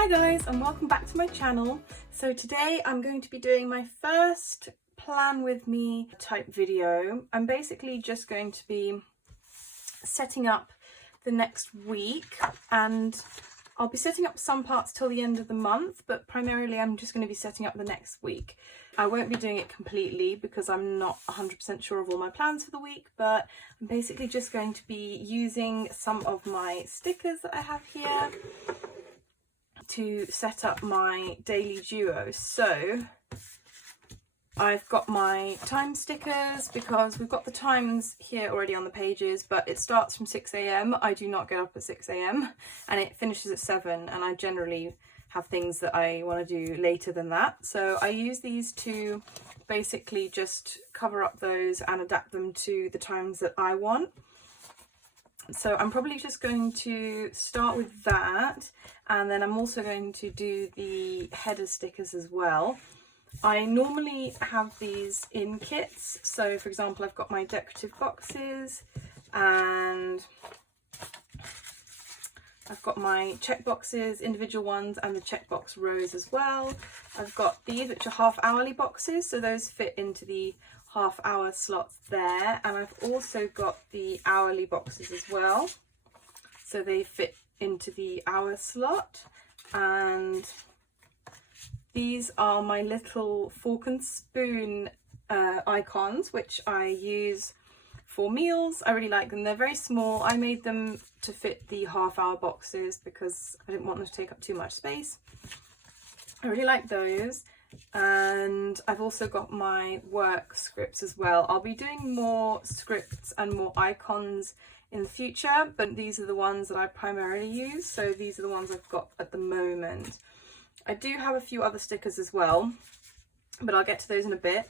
Hi guys, and welcome back to my channel. So today I'm going to be doing my first plan with me type video. I'm basically just going to be setting up the next week, and I'll be setting up some parts till the end of the month, but primarily I'm just going to be setting up the next week. I won't be doing it completely because I'm not 100% sure of all my plans for the week, but I'm basically just going to be using some of my stickers that I have here to set up my daily duo. So I've got my time stickers because we've got the times here already on the pages, but it starts from 6 AM. I do not get up at 6 AM and it finishes at 7, and I generally have things that I want to do later than that. So I use these to basically just cover up those and adapt them to the times that I want. So I'm probably just going to start with that, and then I'm also going to do the header stickers as well. I normally have these in kits. So for example, I've got my decorative boxes, and I've got my check boxes, individual ones, and the checkbox rows as well. I've got these, which are half hourly boxes, so those fit into the half-hour slots there. And I've also got the hourly boxes as well, so they fit into the hour slot. And these are my little fork and spoon icons, which I use for meals. I really like them. They're very small. I made them to fit the half-hour boxes because I didn't want them to take up too much space. I really like those. And I've also got my work scripts as well. I'll be doing more scripts and more icons in the future, but these are the ones that I primarily use. So these are the ones I've got at the moment. I do have a few other stickers as well, but I'll get to those in a bit.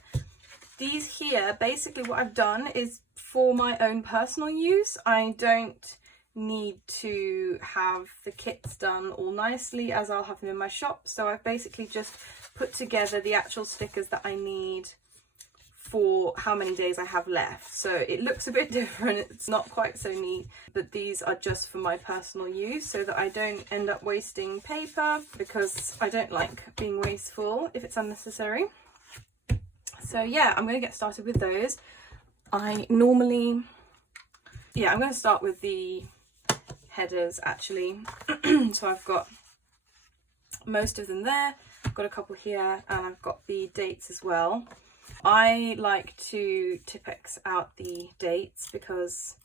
These here, basically what I've done is for my own personal use. I don't need to have the kits done all nicely as I'll have them in my shop. So I've basically just put together the actual stickers that I need for how many days I have left. So it looks a bit different, it's not quite so neat, but these are just for my personal use so that I don't end up wasting paper, because I don't like being wasteful if it's unnecessary. So yeah, I'm going to get started with those. I'm going to start with the headers actually. So I've got most of them there, I've got a couple here, and I've got the dates as well. I like to Tipp-Ex out the dates because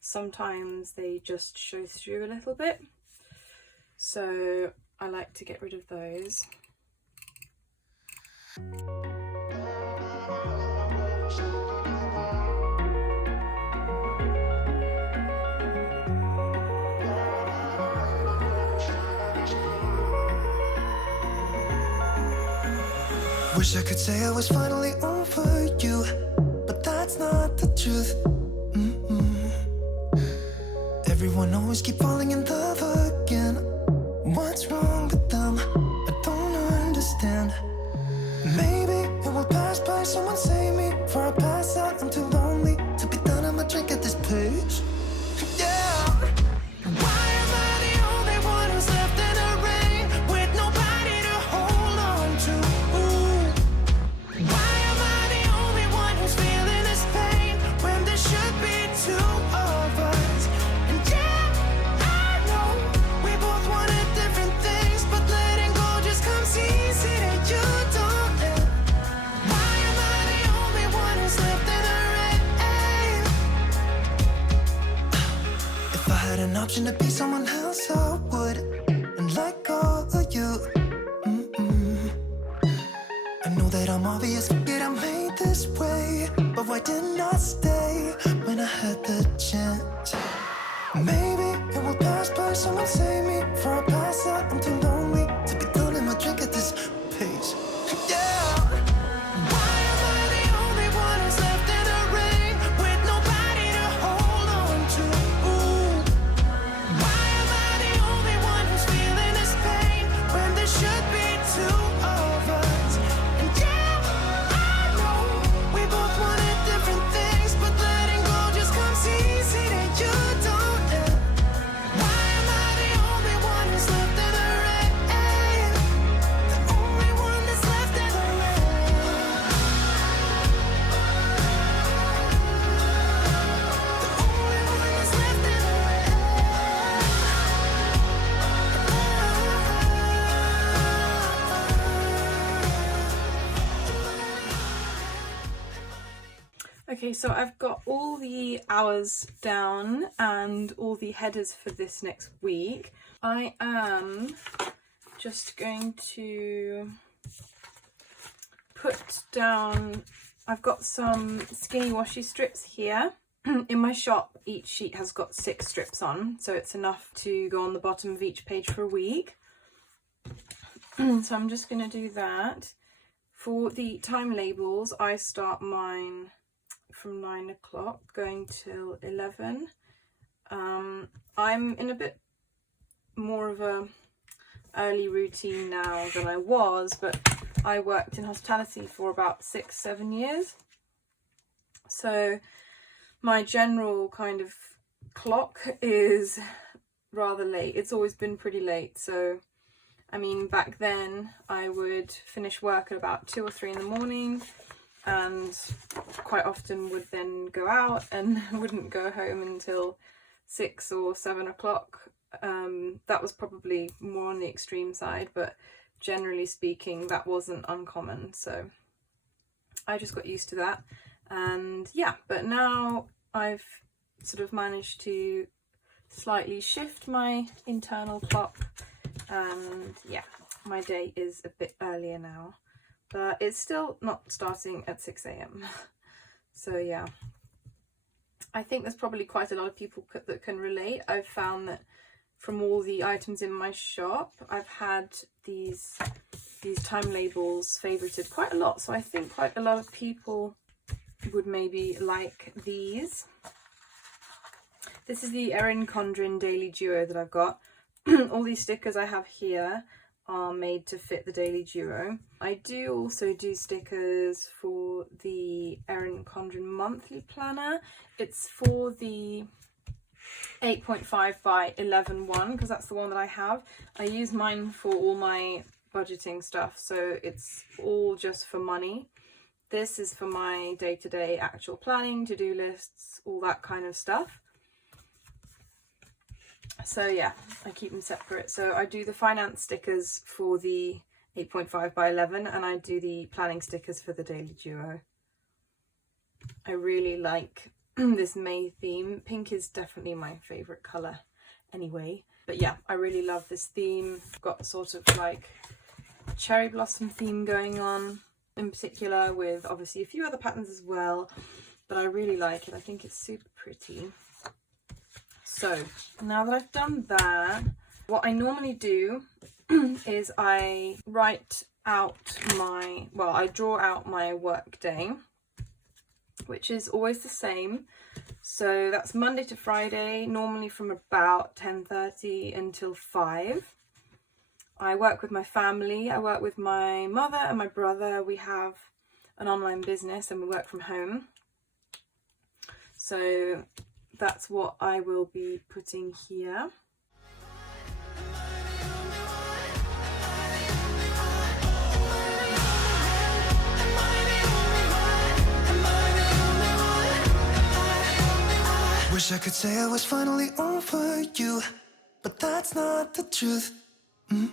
sometimes they just show through a little bit, so I like to get rid of those. Wish I could say I was finally over you, but that's not the truth. Everyone always keep falling in love again. What's wrong with them? I don't understand. Maybe it will pass by, someone save me. For I pass out, I'm too lonely to be done. I'ma drink at this page. Yeah. Why am I the only one who's left in the rain with nobody to hold on to? Why am I the only one who's feeling this pain when there should be two of us? And yeah, I know we both wanted different things, but letting go just comes easy and you don't let. Why am I the only one who's left in the rain? If I had an option to be someone else, I would, and let go of you. I know that I'm obvious, forget I made this way, but why didn't I stay when I had the chance? Maybe it will pass by, someone save me. For I pass out, I'm too lonely to be done in my drink at this pace. Yeah. Why am I the only one who's left in the rain with nobody to hold on to? Why am I the only one who's feeling this pain when there should be two of us? And yeah, I know we both wanted different things, but letting go just comes easy and you don't let. Why am I the only one who's Okay, so I've got all the hours down and all the headers for this next week. I am just going to put down, I've got some skinny washi strips here. In my shop, each sheet has got 6 strips on, so it's enough to go on the bottom of each page for a week. So I'm just going to do that. For the time labels, I start mine from 9 o'clock going till 11. I'm in a bit more of a early routine now than I was, but I worked in hospitality for about 6-7 years. So my general kind of clock is rather late. It's always been pretty late. So, I mean, back then I would finish work at about 2 or 3 in the morning and quite often would then go out and wouldn't go home until 6 or 7 o'clock. That was probably more on the extreme side, but generally speaking, that wasn't uncommon. So I just got used to that. And yeah, but now I've sort of managed to slightly shift my internal clock, and yeah, my day is a bit earlier now, but it's still not starting at 6 a.m. So yeah, I think there's probably quite a lot of people that can relate. I've found that from all the items in my shop, I've had these time labels favorited quite a lot, so I think quite a lot of people would maybe like these. This is the Erin Condren Daily Duo that I've got. All these stickers I have here are made to fit the Daily Duo. I do also do stickers for the Erin Condren monthly planner. It's for the 8.5 by 11 one, because that's the one that I have. I use mine for all my budgeting stuff, so it's all just for money. This is for my day-to-day actual planning, to-do lists, all that kind of stuff. So yeah, I keep them separate. So I do the finance stickers for the 8.5 by 11 and I do the planning stickers for the Daily Duo. I really like this May theme. Pink is definitely my favourite colour anyway. But yeah, I really love this theme. I've got sort of like a cherry blossom theme going on in particular, with obviously a few other patterns as well, but I really like it. I think it's super pretty. So now that I've done that, what I normally do is I write out I draw out my work day, which is always the same. So that's Monday to Friday, normally from about 10:30 until 5. I work with my family. I work with my mother and my brother. We have an online business and we work from home. So that's what I will be putting here. Wish I could say I was finally over you, but that's not the truth. Why am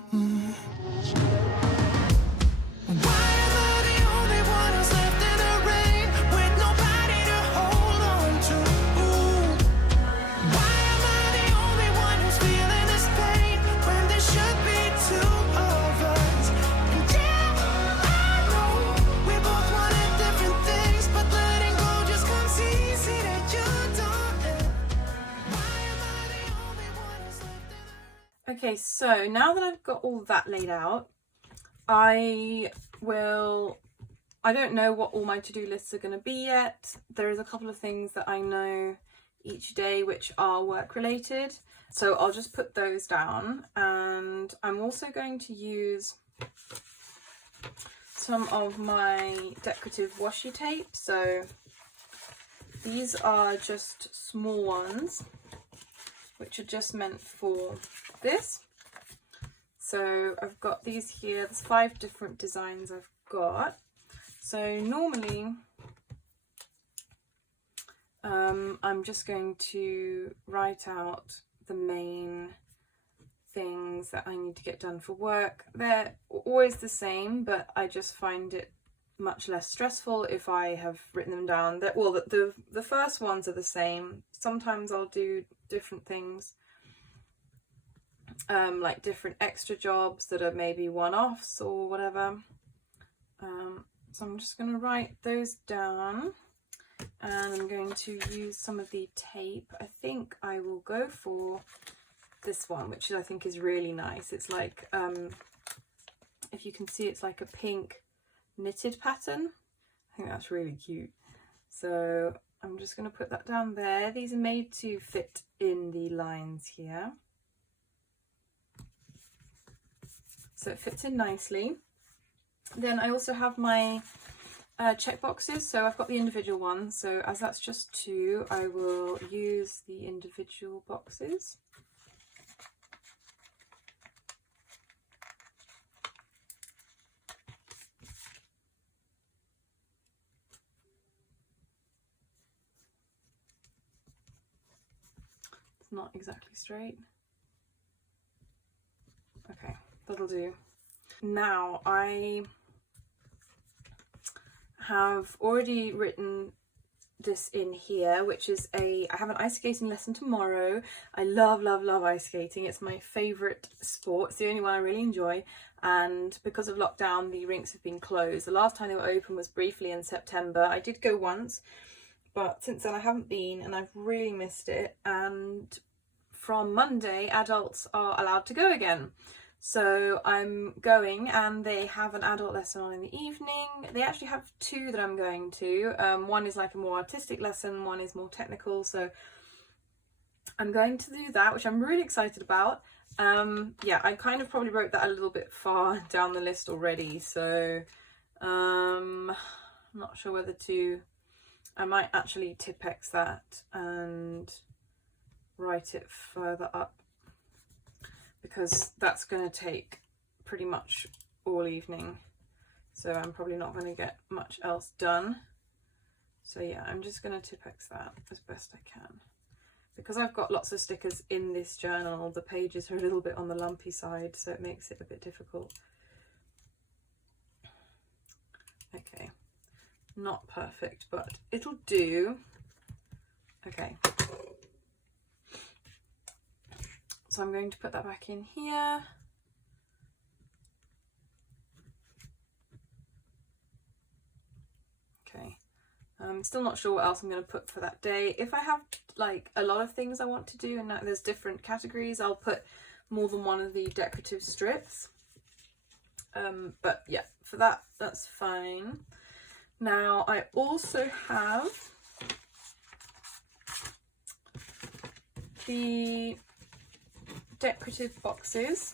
I the only one who's left in the rain with nobody to hold on to? Why am I the only one who's feeling this pain when there should be 2 of us? And yeah, I know we both wanted different things, but letting go just comes easy that you don't. Why am I the only one who's left in the Okay, so now that I've got all that laid out, I don't know what all my to-do lists are going to be yet. There is a couple of things that I know each day which are work related, so I'll just put those down. And I'm also going to use some of my decorative washi tape. So these are just small ones which are just meant for this. So I've got these here. There's 5 different designs I've got. So normally I'm just going to write out the main things that I need to get done for work. They're always the same, but I just find it much less stressful if I have written them down. That, well, the first ones are the same. Sometimes I'll do different things, like different extra jobs that are maybe one-offs or whatever. So I'm just going to write those down, and I'm going to use some of the tape. I think I will go for this one, which I think is really nice. It's like, if you can see, it's like a pink knitted pattern. I think that's really cute. So I'm just going to put that down there. These are made to fit in the lines here, so it fits in nicely. Then I also have my check boxes, so I've got the individual ones, so as that's just 2, I will use the individual boxes. It's not exactly straight. Okay, that'll do. Now I have already written this in here, which is I have an ice skating lesson tomorrow. I love ice skating. It's my favourite sport. It's the only one I really enjoy, and because of lockdown the rinks have been closed. The last time they were open was briefly in September. I did go once, but since then I haven't been, and I've really missed it. And from Monday adults are allowed to go again. So I'm going, and they have an adult lesson on in the evening. They actually have 2 that I'm going to. One is like a more artistic lesson, one is more technical. So I'm going to do that, which I'm really excited about. Yeah, I kind of probably wrote that a little bit far down the list already. So I'm not sure whether to, I might actually Tipp-Ex that and write it further up, because that's going to take pretty much all evening, so I'm probably not going to get much else done. So yeah, I'm just going to Tipp-Ex that as best I can. Because I've got lots of stickers in this journal, the pages are a little bit on the lumpy side, so it makes it a bit difficult. Okay, not perfect, but it'll do. Okay. So I'm going to put that back in here. Okay, I'm still not sure what else I'm going to put for that day. If I have like a lot of things I want to do and there's different categories, I'll put more than one of the decorative strips. But yeah, for that, that's fine. Now I also have the decorative boxes.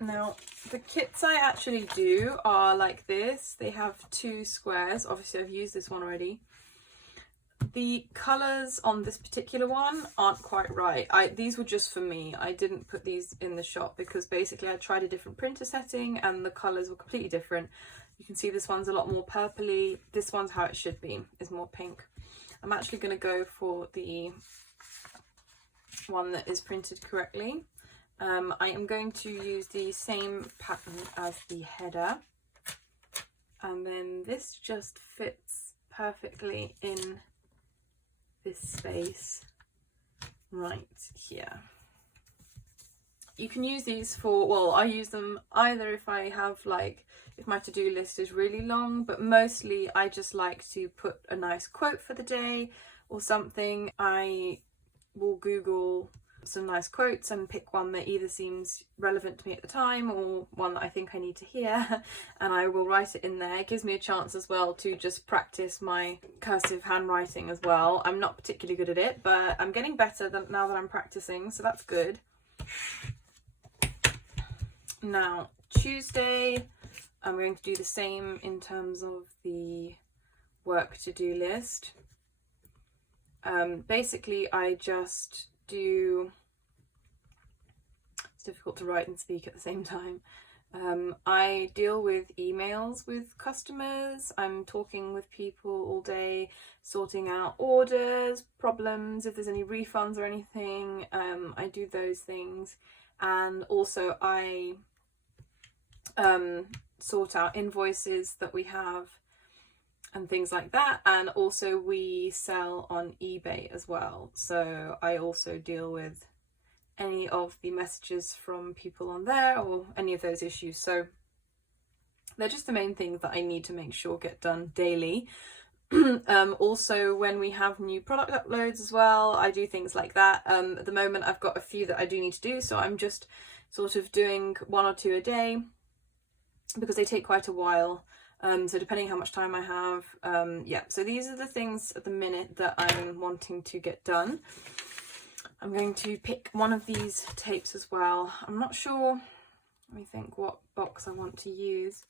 Now the kits I actually do are like this. They have 2 squares. Obviously I've used this one already. The colours on this particular one aren't quite right. These were just for me. I didn't put these in the shop because basically I tried a different printer setting and the colours were completely different. You can see this one's a lot more purpley. This one's how it should be, is more pink. I'm actually going to go for the one that is printed correctly. I am going to use the same pattern as the header, and then this just fits perfectly in this space right here. You can use these for, well, I use them either if I have like, if my to-do list is really long, but mostly I just like to put a nice quote for the day or something. I will Google some nice quotes and pick one that either seems relevant to me at the time or one that I think I need to hear, and I will write it in there. It gives me a chance as well to just practice my cursive handwriting as well. I'm not particularly good at it, but I'm getting better now that I'm practicing, so that's good. Now Tuesday I'm going to do the same in terms of the work to-do list. Basically I just do, it's difficult to write and speak at the same time. I deal with emails with customers. I'm talking with people all day, sorting out orders, problems, if there's any refunds or anything. I do those things, and also I sort out invoices that we have and things like that. And also we sell on eBay as well, so I also deal with any of the messages from people on there or any of those issues. So they're just the main things that I need to make sure get done daily. Also, when we have new product uploads as well, I do things like that. At the moment I've got a few that I do need to do, so I'm just sort of doing 1 or 2 a day because they take quite a while. So depending how much time I have, yeah, so these are the things at the minute that I'm wanting to get done. I'm going to pick one of these tapes as well. I'm not sure, let me think what box I want to use.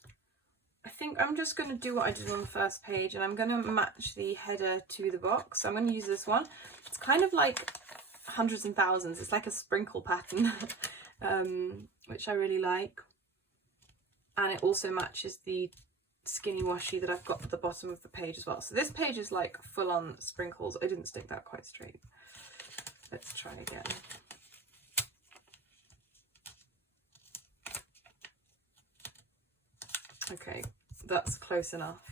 I think I'm just going to do what I did on the first page, and I'm going to match the header to the box. So I'm going to use this one. It's kind of like hundreds and thousands. It's like a sprinkle pattern, which I really like. And it also matches the skinny washi that I've got at the bottom of the page as well. So this page is like full on sprinkles. I didn't stick that quite straight. Let's try again. Okay, that's close enough.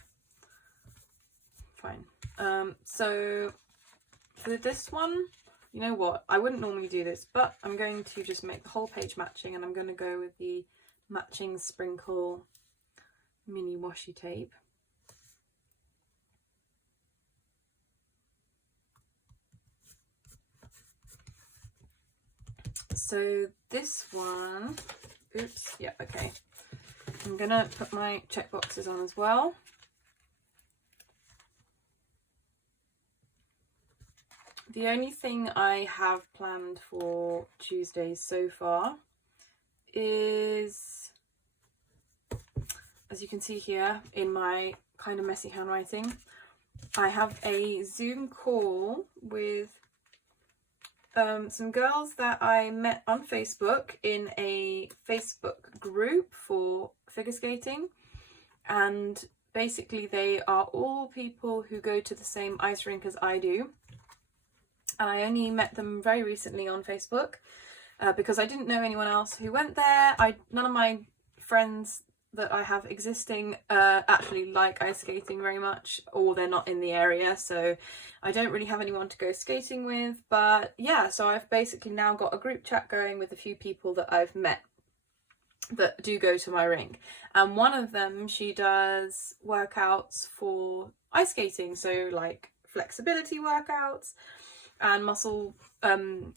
Fine. So for this one, you know what? I wouldn't normally do this, but I'm going to just make the whole page matching, and I'm going to go with the matching sprinkle mini washi tape. So this one, oops, yeah, okay. I'm gonna put my check boxes on as well. The only thing I have planned for Tuesdays so far is, as you can see here in my kind of messy handwriting, I have a Zoom call with some girls that I met on Facebook in a Facebook group for figure skating, and basically they are all people who go to the same ice rink as I do, and I only met them very recently on Facebook because I didn't know anyone else who went there. None of my friends that I have existing actually like ice skating very much, or they're not in the area, so I don't really have anyone to go skating with. But yeah, so I've basically now got a group chat going with a few people that I've met that do go to my rink, and one of them, she does workouts for ice skating, so like flexibility workouts and muscle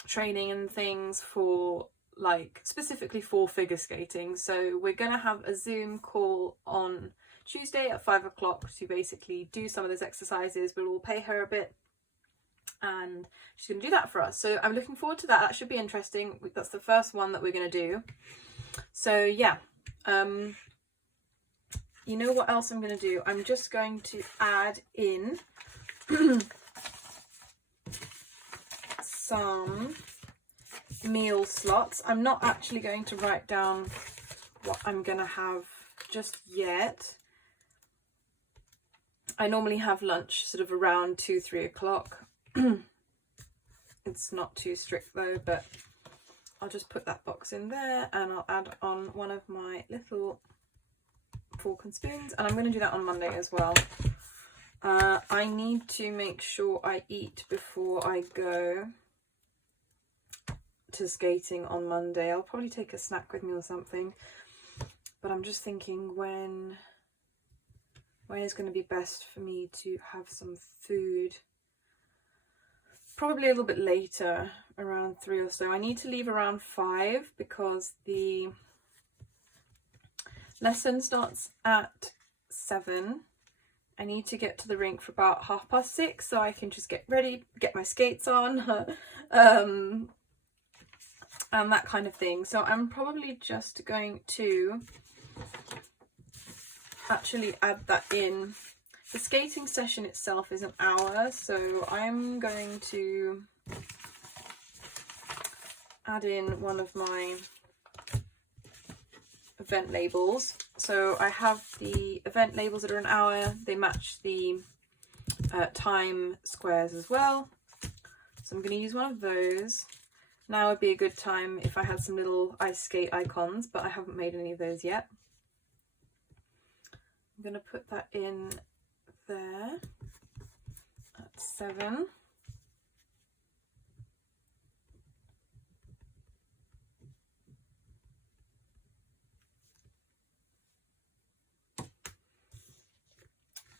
training and things for like specifically for figure skating. So we're gonna have a Zoom call on Tuesday at 5 o'clock to basically do some of those exercises, but we'll pay her a bit and she's gonna do that for us. So I'm looking forward to that. That should be interesting. That's the first one that we're gonna do. So yeah, you know what else I'm gonna do? I'm just going to add in some meal slots. I'm not actually going to write down what I'm gonna have just yet. I normally have lunch sort of around 2-3 o'clock. It's not too strict though, but I'll just put that box in there, and I'll add on one of my little fork and spoons, and I'm going to do that on Monday as well. I need to make sure I eat before I go to skating on Monday. I'll probably take a snack with me or something, but I'm just thinking when is going to be best for me to have some food. Probably a little bit later, around 3 or so. I need to leave around 5 because the lesson starts at 7. I need to get to the rink for about 6:30 so I can just get ready, get my skates on, and that kind of thing. So I'm probably just going to actually add that in. The skating session itself is an hour, so I'm going to add in one of my event labels. So I have the event labels that are an hour. They match the time squares as well. So I'm going to use one of those. Now would be a good time if I had some little ice skate icons, but I haven't made any of those yet. I'm going to put that in there at 7.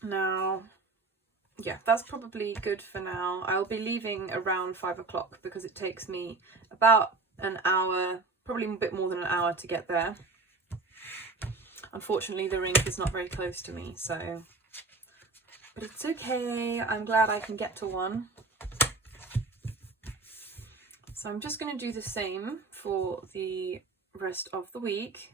Now, yeah, that's probably good for now. I'll be leaving around 5 o'clock because it takes me about an hour, probably a bit more than an hour to get there. Unfortunately, the rink is not very close to me, so, but it's okay. I'm glad I can get to one. So I'm just going to do the same for the rest of the week.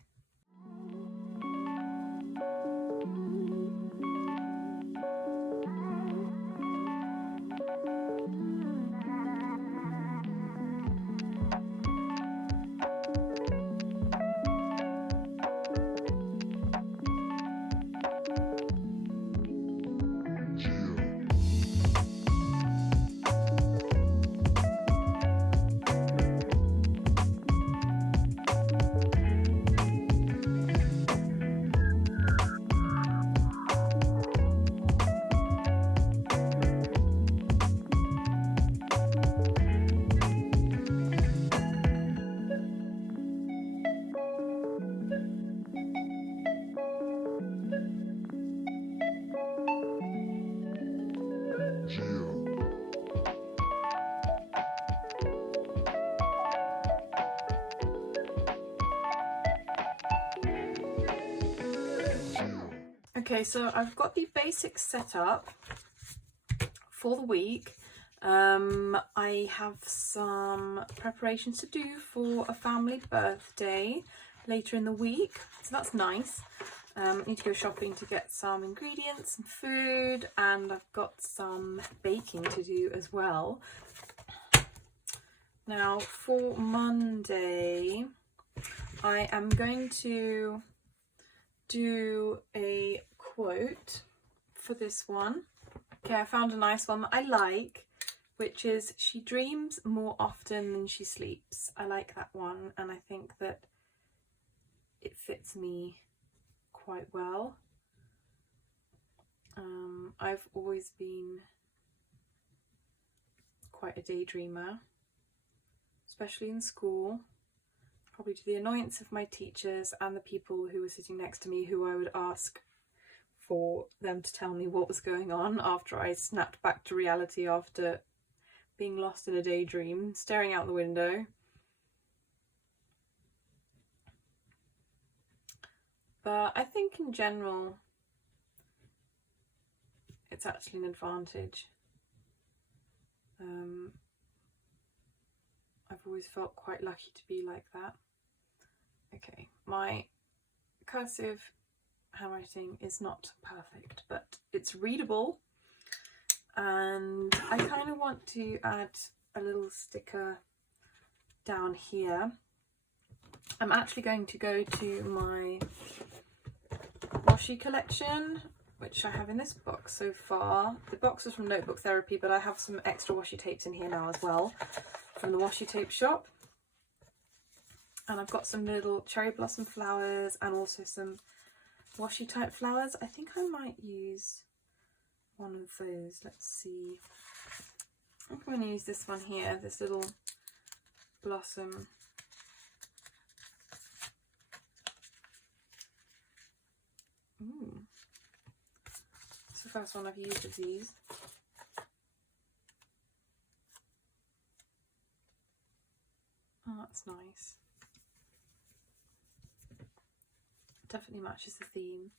Okay, so I've got the basics set up for the week. I have some preparations to do for a family birthday later in the week, so that's nice. I need to go shopping to get some ingredients, some food, and I've got some baking to do as well. Now for Monday, I am going to do a quote for this one. Okay, I found a nice one that I like, which is, "She dreams more often than she sleeps." I like that one, and I think that it fits me quite well. I've always been quite a daydreamer, especially in school, probably to the annoyance of my teachers and the people who were sitting next to me, who I would ask for them to tell me what was going on after I snapped back to reality after being lost in a daydream, staring out the window. But I think in general, it's actually an advantage. I've always felt quite lucky to be like that. Okay, my cursive handwriting is not perfect, but it's readable, and I kind of want to add a little sticker down here. I'm actually going to go to my Washi Collection, which I have in this box so far. The box was from Notebook Therapy, but I have some extra washi tapes in here now as well from the washi tape shop. And I've got some little cherry blossom flowers and also some washi type flowers. I think I might use one of those. Let's see. I'm going to use this one here, this little blossom. Ooh. It's the first one I've used of these. Oh, that's nice. Definitely matches the theme.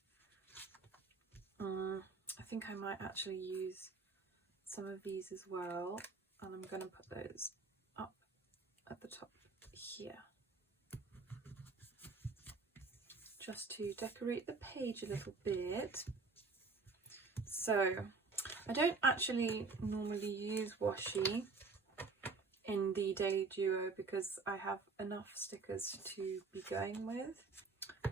I think I might actually use some of these as well, and I'm going to put those up at the top here, just to decorate the page a little bit. So I don't actually normally use washi in the Daily Duo because I have enough stickers to be going with.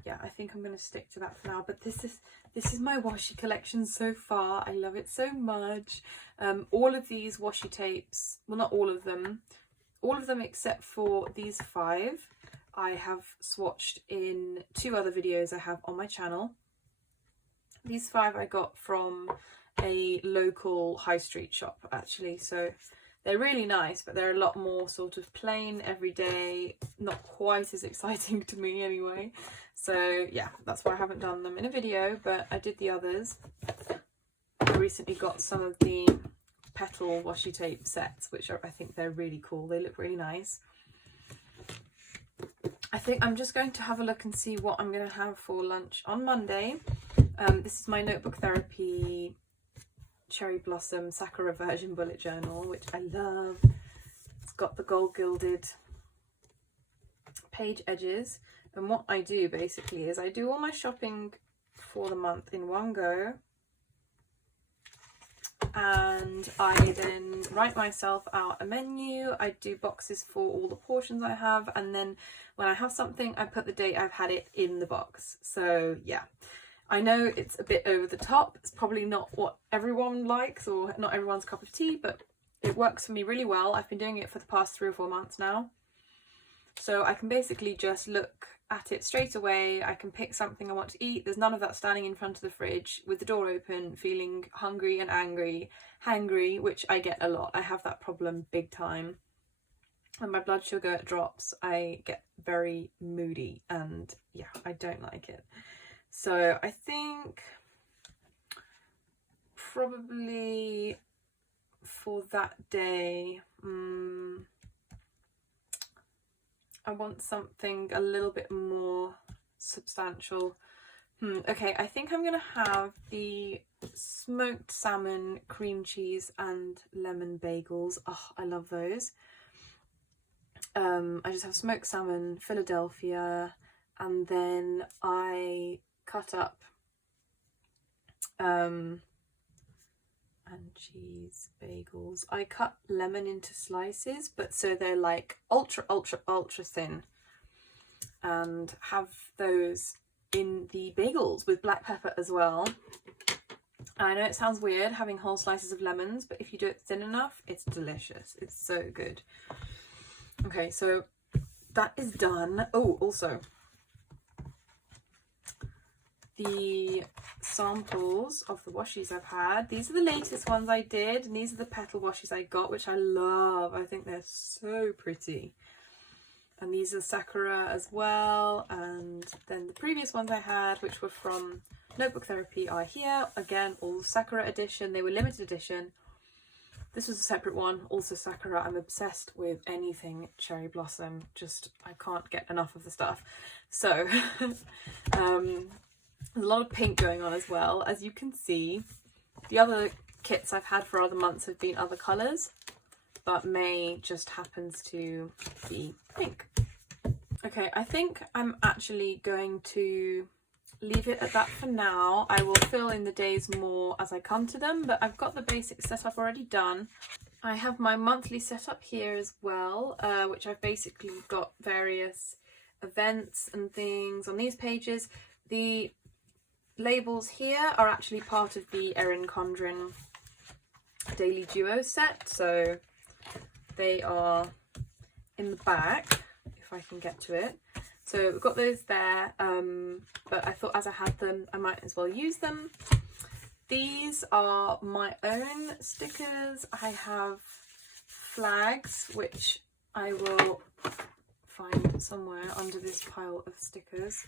Yeah, I think I'm going to stick to that for now, but this is my washi collection so far. I love it so much. All of these washi tapes, well, not all of them except for these 5, I have swatched in 2 other videos I have on my channel. These 5 I got from a local high street shop actually, so they're really nice, but they're a lot more sort of plain, everyday, not quite as exciting to me anyway. So yeah, that's why I haven't done them in a video, but I did the others. I recently got some of the petal washi tape sets, which I think they're really cool. They look really nice. I think I'm just going to have a look and see what I'm going to have for lunch on Monday. This is my Notebook Therapy Cherry Blossom Sakura version bullet journal, which I love. It's got the gold gilded page edges, and what I do basically is I do all my shopping for the month in one go, and I then write myself out a menu. I do boxes for all the portions I have, and then when I have something I put the date I've had it in the box. So yeah, I know it's a bit over the top, it's probably not what everyone likes or not everyone's cup of tea, but it works for me really well. I've been doing it for the past 3 or 4 months now, so I can basically just look at it straight away. I can pick something I want to eat. There's none of that standing in front of the fridge with the door open feeling hungry and hangry, which I get a lot. I have that problem big time. When my blood sugar drops I get very moody, and yeah, I don't like it. So I think probably for that day, I want something a little bit more substantial. Okay, I think I'm going to have the smoked salmon, cream cheese and lemon bagels. Oh, I love those. I just have smoked salmon, Philadelphia, and then I cut up and cheese bagels. I cut lemon into slices, but so they're like ultra thin, and have those in the bagels with black pepper as well. And I know it sounds weird having whole slices of lemons, but if you do it thin enough it's delicious. It's so good. Okay, so that is done. Oh, also the samples of the washies I've had. These are the latest ones I did, and these are the petal washies I got, which I love. I think they're so pretty. And these are Sakura as well. And then the previous ones I had, which were from Notebook Therapy, are here. Again, all Sakura edition. They were limited edition. This was a separate one, also Sakura. I'm obsessed with anything cherry blossom. Just, I can't get enough of the stuff. So, there's a lot of pink going on as well. As you can see, the other kits I've had for other months have been other colours, but May just happens to be pink. Okay, I think I'm actually going to leave it at that for now. I will fill in the days more as I come to them, but I've got the basic setup already done. I have my monthly setup here as well, which I've basically got various events and things on these pages. The labels here are actually part of the Erin Condren Daily Duo set, so they are in the back if I can get to it. So we've got those there, but I thought as I had them I might as well use them. These are my own stickers. I have flags, which I will find somewhere under this pile of stickers.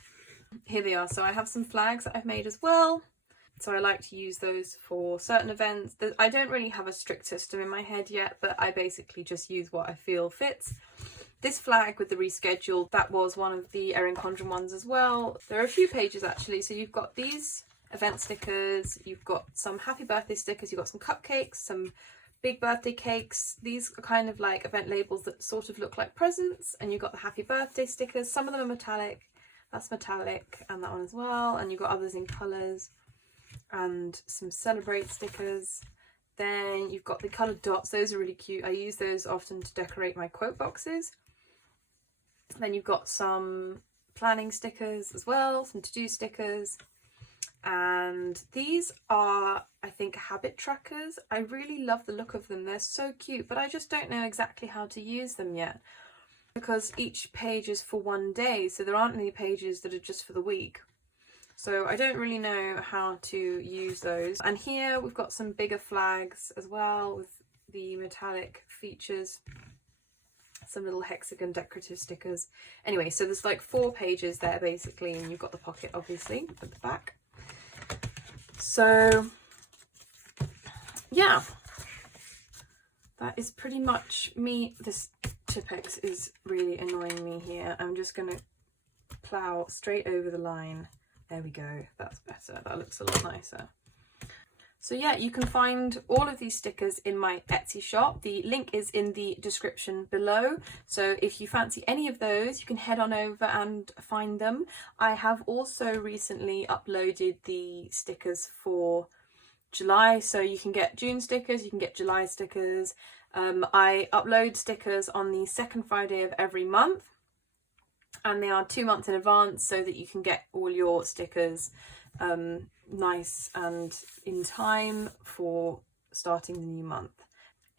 Here they are. So I have some flags that I've made as well. So I like to use those for certain events. I don't really have a strict system in my head yet, but I basically just use what I feel fits. This flag with the reschedule, that was one of the Erin Condren ones as well. There are a few pages actually. So you've got these event stickers, you've got some happy birthday stickers, you've got some cupcakes, some big birthday cakes. These are kind of like event labels that sort of look like presents, and you've got the happy birthday stickers. Some of them are metallic. That's metallic, and that one as well. And you've got others in colours, and some celebrate stickers. Then you've got the coloured dots. Those are really cute. I use those often to decorate my quote boxes. Then you've got some planning stickers as well, some to-do stickers. And these are, I think, habit trackers. I really love the look of them. They're so cute, but I just don't know exactly how to use them yet, because each page is for one day, so there aren't any pages that are just for the week. So I don't really know how to use those. And here we've got some bigger flags as well with the metallic features, some little hexagon decorative stickers. Anyway, so there's like 4 pages there basically, and you've got the pocket obviously at the back. So yeah, that is pretty much me. This Tipp-Ex is really annoying me here. I'm just gonna plow straight over the line. There we go, that's better, that looks a lot nicer. So yeah, you can find all of these stickers in my Etsy shop. The link is in the description below. So if you fancy any of those, you can head on over and find them. I have also recently uploaded the stickers for July. So you can get June stickers, you can get July stickers. I upload stickers on the second Friday of every month. And they are 2 months in advance so that you can get all your stickers nice and in time for starting the new month.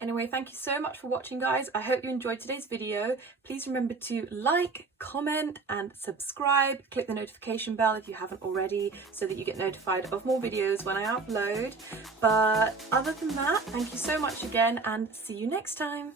Anyway, thank you so much for watching, guys. I hope you enjoyed today's video. Please remember to like, comment and subscribe. Click the notification bell if you haven't already so that you get notified of more videos when I upload. But other than that, thank you so much again and see you next time.